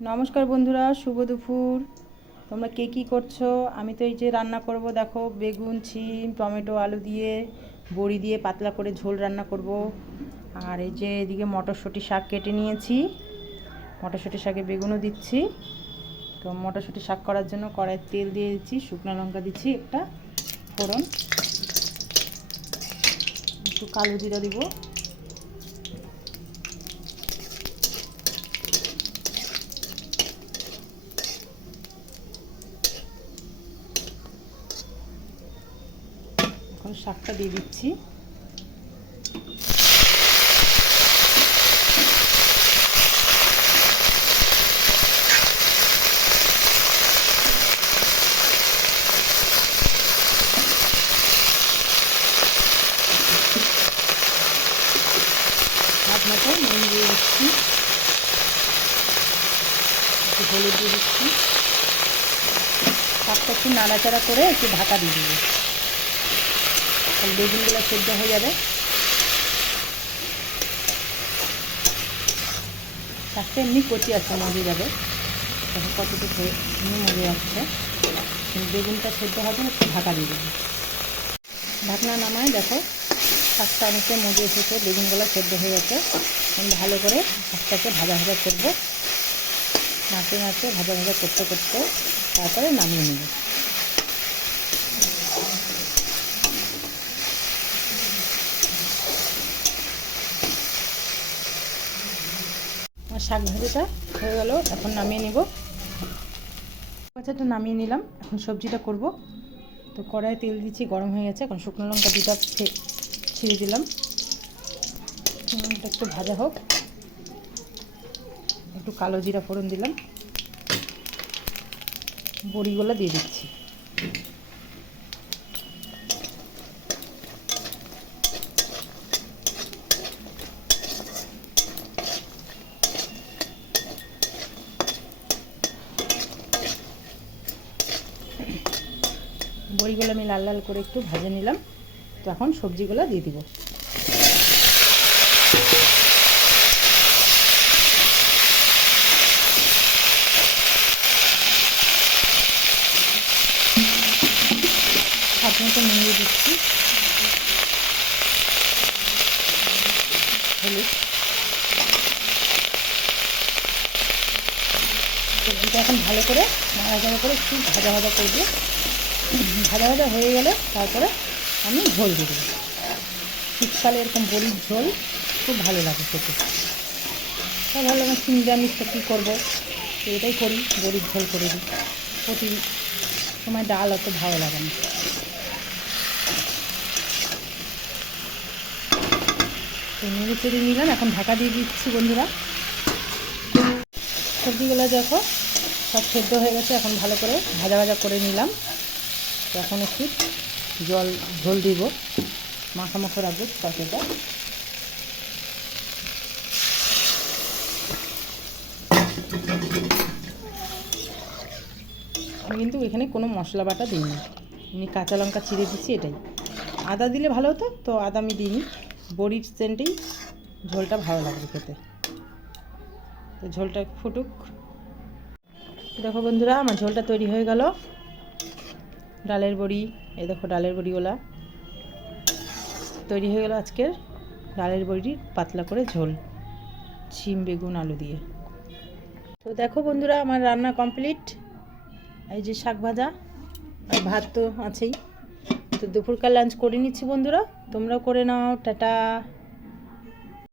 নমস্কার বন্ধুরা, শুভ দুপুর। তোমরা কে কী করছো? আমি তো এই যে রান্না করব, দেখো বেগুন, শিম, টমেটো, আলু দিয়ে বড়ি দিয়ে পাতলা করে ঝোল রান্না করব। আর এই যে এদিকে মটরশুঁটি শাক কেটে নিয়েছি, মটরশুঁটি শাকে বেগুনও দিচ্ছি। তো মটরশুঁটি শাক করার জন্য কড়াইয়ে তেল দিয়ে দিচ্ছি, শুকনো লঙ্কা দিচ্ছি একটা ফোড়ন, একটু কালো জিরা দিব, এখন শাকটা দিয়ে দিচ্ছি। মতো নুন দিয়ে দিচ্ছি, একটু হলুদ দিয়ে দিচ্ছি। শাকটা একটু নাড়াচাড়া করে একটু ঢাকা দিয়ে দিবি, তাহলে বেগুনগুলো সেদ্ধ হয়ে যাবে। শাকটা এমনি কচি আছে, মজে যাবে, তখন কতটুকু এমনি মজে যাচ্ছে। বেগুনটা সেদ্ধ হবে, একটু ঢাকা দিয়ে দেবো। ঢাকনা নামায় দেখো শাকটা অনেকটা মজে এসেছে, বেগুনগুলো সেদ্ধ হয়ে গেছে। ভালো করে শাকটাকে ভাজা ভাজা করবো, নাড়তে নাড়তে ভাজা ভাজা করতে করতে তারপরে নামিয়ে নেব। আমার শাক ভাজাটা হয়ে গেল, এখন নামিয়ে নেব। ভাজাটা নামিয়ে নিলাম, এখন সবজিটা করব। তো কড়াইয়ে তেল দিচ্ছি, গরম হয়ে গেছে। এখন শুকনো লঙ্কা দুটা ছিঁড়ে দিলাম, এটা একটু ভাজা হোক। একটু কালো জিরা ফোড়ন দিলাম, বড়িগুলো দিয়ে দিচ্ছি। বড়িগুলো আমি লাল লাল করে একটু ভেজে নিলাম। তো এখন সবজিগুলো দিয়ে দিব। স্বাদ মতো নুন দিয়ে দিচ্ছি, হলুদ। সবজিটা এখন ভালো করে নাড়াচাড়া করে একটু ভাজা ভাজা করবো। ভাজা ভাজা হয়ে গেলে তারপরে আমি ঝোল দিয়ে দেবো। শীতকালে এরকম বড়ির ঝোল খুব ভালো লাগে খেতে। তা ভালো না, নিরামিষটা কী করবো, তো এটাই করি, বড়ির ঝোল করে দিই। প্রতি সময় ডাল অত ভালো লাগে না। তো নেড়ে চেড়ে নিলাম, এখন ঢাকা দিয়ে দিচ্ছি বন্ধুরা। সবজিগুলো দেখো সব সেদ্ধ হয়ে গেছে, এখন ভালো করে ভাজা ভাজা করে নিলাম। তো এখন একটু ঝোল দিব, মাখা মাখা রাখবো তরকারিটা। আমি কিন্তু এখানে কোনো মশলা বাটা দিইনি, আমি কাঁচা লঙ্কা চিড়ে দিচ্ছি, এটাই। আদা দিলে ভালো হতো, তো আদা আমি দিইনি। বড়ির সেন্টেই ঝোলটা ভালো লাগবে খেতে। তো ঝোলটা ফুটুক। দেখো বন্ধুরা, আমার ঝোলটা তৈরি হয়ে গেল। ডালের বড়ি, এই দেখো ডালের বড়িগুলা তৈরি হয়ে গেল। আজকের ডালের বড়ির পাতলা করে ঝোল, শিম বেগুন আলু দিয়ে। তো দেখো বন্ধুরা, আমার রান্না কমপ্লিট। এই যে শাক ভাজা আর ভাত তো আছেই। তো দুপুরকার লাঞ্চ করে নিচ্ছি বন্ধুরা, তোমরাও করে নাও। টাটা।